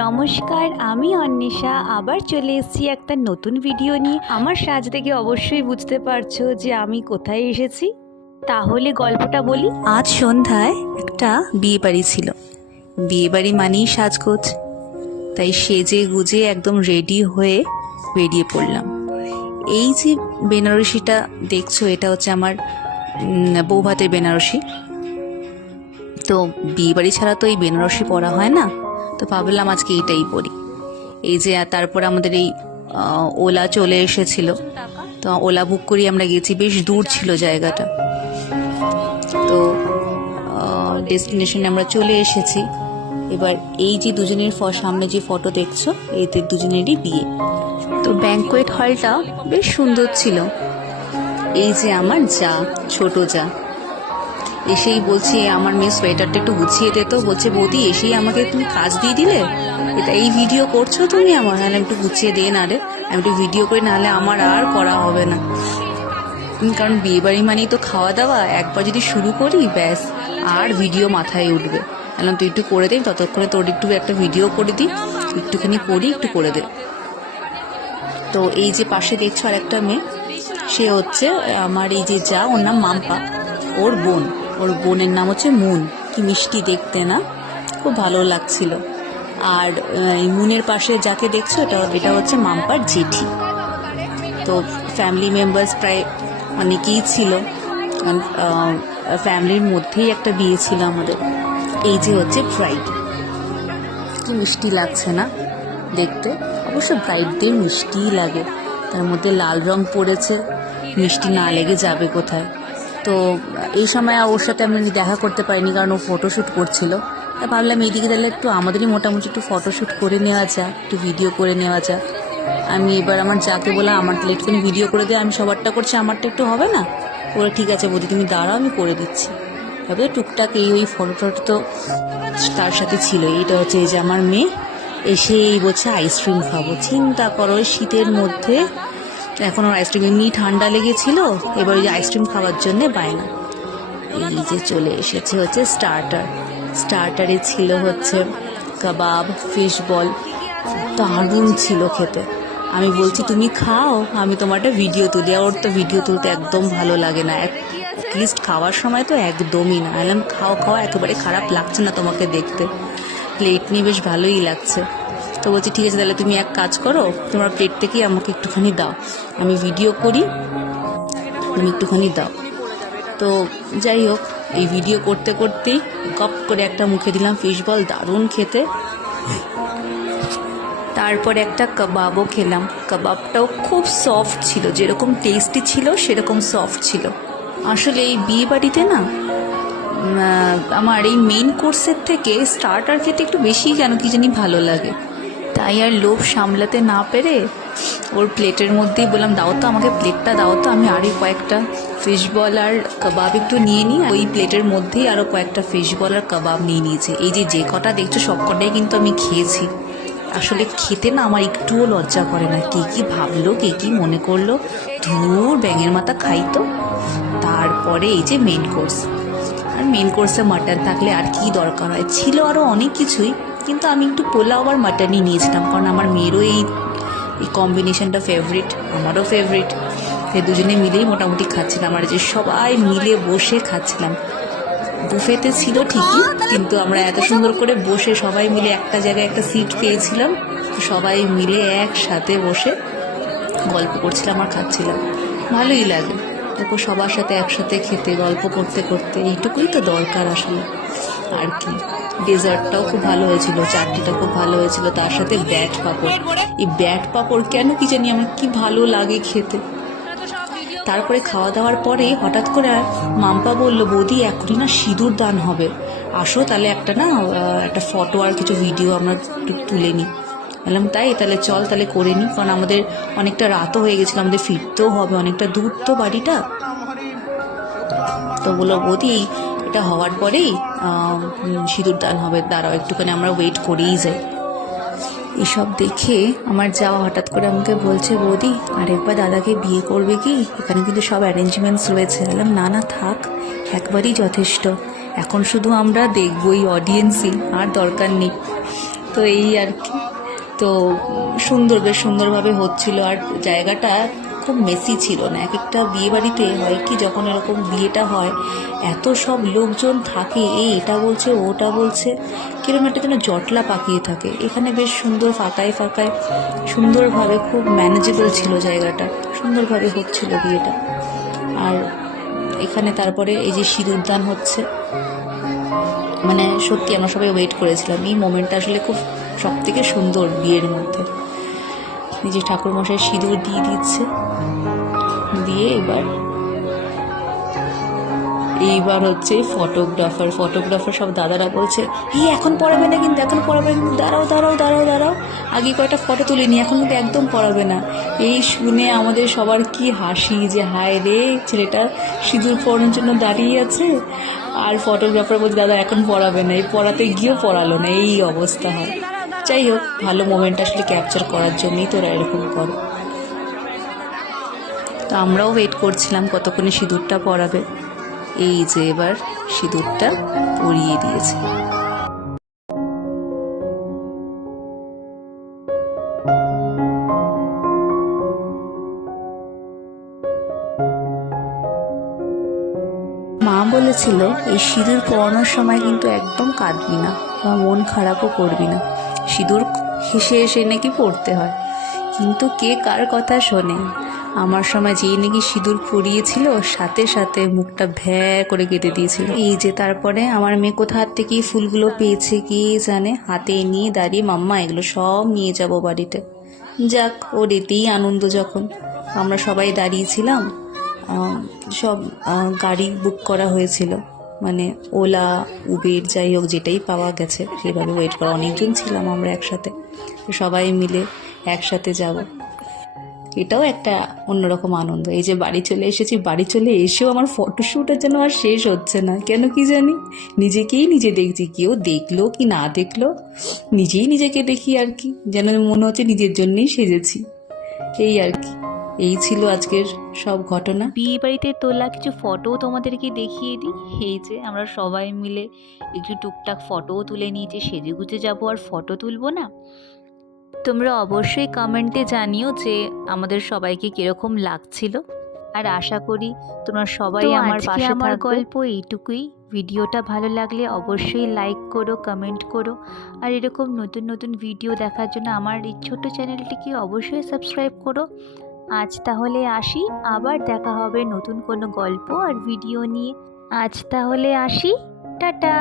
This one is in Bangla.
নমস্কার, আমি অন্বেষা আবার চলে এসেছি একটা নতুন ভিডিও নিয়ে। আমার সাজ দেখে অবশ্যই বুঝতে পারছো যে আমি কোথায় এসেছি। তাহলে গল্পটা বলি। আজ সন্ধ্যায় একটা বিয়ে বাড়ি ছিল। বিয়ে বাড়ি মানেই সাজগোজ, তাই সেজে গুজে একদম রেডি হয়ে বেরিয়ে পড়লাম। এই যে বেনারসিটা দেখছো, এটা হচ্ছে আমার বৌভাতের বেনারসি। তো বিয়ে বাড়ি ছাড়া তো এই বেনারসি পরা হয় না, তো ভাবলাম আজকে এইটাই পরি। এই যে তারপর আমাদের এই ওলা চলে এসেছিল, তো ওলা বুক করি আমরা গেছি। বেশ দূর ছিল জায়গাটা, তো ডেস্টিনেশনে আমরা চলে এসেছি। এবার এই যে দুজনের সামনে যে ফটো দেখছো, এদের দুজনেরই বিয়ে। তো ব্যাঙ্কোয়েট হলটা বেশ সুন্দর ছিল। এই যে আমার যা, ছোট যা, এসেই বলছি আমার মেয়ে সোয়েটারটা একটু গুছিয়ে দে। তো বলছে বৌদি এসেই আমাকে তুমি কাজ দিয়ে দিলে, এটা এই ভিডিও করছো তুমি আমার? নাহলে একটু গুছিয়ে দে, না রে আমি একটু ভিডিও করি, নাহলে আমার আর করা হবে না। কারণ বিয়ে বাড়ি মানেই তো খাওয়া দাওয়া, একবার যদি শুরু করি ব্যাস আর ভিডিও মাথায় উঠবে। বললাম তুই একটু করে দে, ততক্ষণে তোর একটু একটা ভিডিও করে দিই, একটুখানি করি, একটু করে দে। তো এই যে পাশে দেখছো আর একটা মেয়ে, সে হচ্ছে আমার এই যে যা, ওর নাম মাম্পা, ওর বোন। ওর বোনের নাম হচ্ছে মুন। কি মিষ্টি দেখতে না, খুব ভালো লাগছিল। আর এই মুনের পাশে যাকে দেখছো, এটা হচ্ছে মাম্পার জেঠি। তো ফ্যামিলি মেম্বার্স প্রায় অনেকেই ছিল, কারণ ফ্যামিলির মধ্যেই একটা বিয়ে ছিল আমাদের। এই যে হচ্ছে ব্রাইড, কি মিষ্টি লাগছে না দেখতে? অবশ্য ব্রাইডদের মিষ্টিই লাগে, তার মধ্যে লাল রং পড়েছে, মিষ্টি না লেগে যাবে কোথায়? তো এই সময় ওর সাথে আমি দেখা করতে পারিনি, কারণ ও ফটোশ্যুট করছিল। তা ভাবলাম এইদিকে তাহলে একটু আমাদেরই মোটামুটি একটু ফটোশ্যুট করে নেওয়া যাক, একটু ভিডিও করে নেওয়া যাক। আমি এবার আমার যাকে বললাম আমার তাহলে একটুখানি ভিডিও করে দে, আমি সবারটা করছি, আমারটা একটু হবে না? ওরা ঠিক আছে বৌদি তুমি দাঁড়াও, আমি করে দিচ্ছি। তবে টুকটাক ওই ফটো তো তার সাথে ছিল। এইটা হচ্ছে এই যে আমার মেয়ে, এসে এই বলছে আইসক্রিম খাবো। চিন্তা করো, শীতের মধ্যে এখন ওর আইসক্রিম এমনি ঠান্ডা লেগেছিল, এবার ওই যে আইসক্রিম খাওয়ার জন্যে বায়না। এই যে চলে এসেছে হচ্ছে স্টার্টারে ছিল হচ্ছে কাবাব, ফিশ বল, দারুণ ছিল খেতে। আমি বলছি তুমি খাও, আমি তোমারটা ভিডিও তুলি। ওর তো ভিডিও তুলতে একদম ভালো লাগে না, অ্যাটলিস্ট খাওয়ার সময় তো একদমই না। বললাম খাও খাও, একেবারে খারাপ লাগছে না তোমাকে দেখতে, প্লেট নিয়ে বেশ ভালোই লাগছে। তো বলছি ঠিক আছে তাহলে তুমি এক কাজ করো, তোমার প্লেট থেকেই আমাকে একটুখানি দাও, আমি ভিডিও করি, তুমি একটুখানি দাও। তো যাই হোক, এই ভিডিও করতে করতেই গপ করে একটা মুখে দিলাম ফিশ বল, দারুণ খেতে। তারপর একটা কাবাবও খেলাম, কাবাবটাও খুব সফট ছিল, যেরকম টেস্টি ছিল সেরকম সফট ছিল। আসলে এই বিয়ে বাড়িতে না আমার এই মেইন কোর্সের থেকে স্টার্টার খেতে একটু বেশি কেন কি জানি ভালো লাগে। তাই আর লোভ সামলাতে না পেরে ওর প্লেটের মধ্যেই বললাম দাও তো আমাকে প্লেটটা দাও তো, আমি আরও কয়েকটা ফিশ বল আর কাবাব একটু নিয়ে নিই। ওই প্লেটের মধ্যেই আরও কয়েকটা ফিশ বল আর কাবাব নিয়ে নিয়েছি। এই যে কটা দেখছো সব কটাই কিন্তু আমি খেয়েছি। আসলে খেতে না আমার একটুও লজ্জা করে না, কে কি ভাবলো, কে কি মনে করলো, ধুর ব্যাঙের মাথা খাই তো। তারপরে এই যে মেন কোর্স, আর মেন কোর্সে মাটন থাকলে আর কি দরকার হয়, ছিল আরও অনেক কিছুই, কিন্তু আমি একটু পোলাও আর মাটনই নিয়েছিলাম, কারণ আমার মেয়েরও এই কম্বিনেশনটা ফেভারিট, আমারও ফেভারিট। সেই দুজনে মিলেই মোটামুটি খাচ্ছিলাম, আর যে সবাই মিলে বসে খাচ্ছিলাম। বুফেতে ছিল ঠিকই, কিন্তু আমরা এত সুন্দর করে বসে সবাই মিলে একটা জায়গায় একটা সিট পেয়েছিলাম, সবাই মিলে একসাথে বসে গল্প করছিলাম আর খাচ্ছিলাম। ভালোই লাগে দেখো সবার সাথে একসাথে খেতে, গল্প করতে করতে, এইটুকুই তো দরকার আসলে। আর কি, ডেজার্টটাও খুব ভালো হয়েছিল, চাটনিটা খুব ভালো হয়েছিল, তার সাথে ব্যাট পাঁপড়। এই ব্যাট পাঁপড় কেন কি জানি আমার কি ভালো লাগে খেতে। তারপরে খাওয়া দাওয়ার পরে হঠাৎ করে মাম্পা বলল বৌদি এখনই না সিঁদুর দান হবে, আসো তাহলে একটা ফটো আর কিছু ভিডিও আমরা একটু তুলে নিই। বললাম তাই, তাহলে চল তাহলে করে নিই, কারণ আমাদের অনেকটা রাতও হয়ে গেছিলো, আমাদের ফিরতেও হবে, অনেকটা দূর তো বাড়িটা। তো বললো বৌদি এটা হওয়ার পরেই সিঁদুর দান হবে, দাঁড়াও একটুখানি আমরা ওয়েট করেই যাই। এসব দেখে আমার যাওয়া হঠাৎ করে আমাকে বলছে বৌদি আরেকবার দাদাকে বিয়ে করবে কি, এখানে কিন্তু সব অ্যারেঞ্জমেন্টস রয়েছে। বললাম না না থাক, একবারই যথেষ্ট, এখন শুধু আমরা দেখবো এই অডিয়েন্সই, আর দরকার নেই। তো এই আর কি। তো বেশ সুন্দরভাবে হচ্ছিল। আর জায়গাটা খুব মেসি ছিল না। এক একটা বিয়ে বাড়িতে হয় কি, যখন এরকম বিয়েটা হয় এত সব লোকজন থাকে, এটা বলছে ওটা বলছে, কিরকম একটা যেন জটলা পাকিয়ে থাকে। এখানে বেশ সুন্দর ফাঁকায় ফাঁকায় সুন্দরভাবে খুব ম্যানেজেবল ছিল জায়গাটা, সুন্দরভাবে হচ্ছিল বিয়েটা। আর এখানে তারপরে এই যে সিঁদুরদান হচ্ছে, মানে সত্যি আমরা সবাই ওয়েট করেছিলাম। এই মোমেন্টটা আসলে খুব সব থেকে সুন্দর বিয়ের মধ্যে। নিজে ঠাকুরমশাই সিঁদুর দিয়ে দিচ্ছে, দিয়ে এইবার হচ্ছে ফটোগ্রাফার সব দাদারা বলছে, এখন পড়াবে না কিন্তু, এখন পড়াবে কিন্তু, দাঁড়াও, আগে কয়েকটা ফটো তুলে নি, এখন কিন্তু একদম পড়াবে না। এই শুনে আমাদের সবার কি হাসি, যে হায় রে, ছেলেটা সিঁদুর পরানোর জন্য দাঁড়িয়ে আছে, আর ফটোগ্রাফার বলছে দাদা এখন পড়াবে না। এই পড়াতে গিয়েও পড়ালো না, এই অবস্থা হয়। যাই হোক, ভালো মোমেন্ট আসলে ক্যাপচার করার জন্যই তোরা এরকম করে। তো আমরাও ওয়েট করছিলাম কতক্ষণে সিঁদুরটা পরাবে। এই যে এবার সিঁদুরটা পরিয়ে দিয়েছে। মা বলেছিল এই সিঁদুর পরানোর সময় কিন্তু একদম কাঁদবি না বা মন খারাপও করবি না, সিঁদুর হেসে হেসে নাকি পড়তে হয়। কিন্তু কে কার কথা শোনে। আমার সময় যেই নাকি সিঁদুর পরিয়েছিল, সাথে সাথে মুখটা ভ্যা করে কেটে দিয়েছিল। এই যে তারপরে আমার মেয়ে কোথা থেকে ফুলগুলো পেয়েছে কে জানে, হাতে নিয়ে দাঁড়িয়ে, মাম্মা এগুলো সব নিয়ে যাব বাড়িতে। যাক, ওর এতেই আনন্দ। যখন আমরা সবাই দাঁড়িয়েছিলাম, সব গাড়ি বুক করা হয়েছিল, মানে ওলা উবের যাই হোক যেটাই পাওয়া গেছে সেভাবে ওয়েট করা, অনেকজন ছিলাম আমরা একসাথে, সবাই মিলে একসাথে যাব। এটাও একটা অন্যরকম আনন্দ। এই যে বাড়ি চলে এসেছি, বাড়ি চলে এসেও আমার ফটোশ্যুটের জন্য আর শেষ হচ্ছে না, কেন কি জানি। নিজেকেই নিজে দেখছি, কেউ দেখলো কি না দেখলো, নিজেই নিজেকে দেখি আর কি, যেন মনে হচ্ছে নিজের জন্যই সেজেছি। এই আর কি, এই ছিল আজকের সব ঘটনা। বিয়ে বাড়িতে তোলা কিছু ফটোও তোমাদেরকে দেখিয়ে দিই। এই যে আমরা সবাই মিলে একটু টুকটাক ফটোও তুলে নিয়েছি, সেজে গুজে যাবো আর ফটো তুলবো না। তোমরা অবশ্যই কমেন্টে জানিও যে আমাদের সবাইকে কিরকম লাগছিল। আর আশা করি তোমরা সবাই আমার পাশে থাকবে। আমার গল্প এইটুকুই। ভিডিওটা ভালো লাগলে অবশ্যই লাইক করো, কমেন্ট করো, আর এরকম নতুন নতুন ভিডিও দেখার জন্য আমার এই ছোট চ্যানেলটিকে অবশ্যই সাবস্ক্রাইব করো। আজ তাহলে আসি, আবার দেখা হবে নতুন কোনো গল্প আর ভিডিও নিয়ে। আজ তাহলে আসি, টাটা।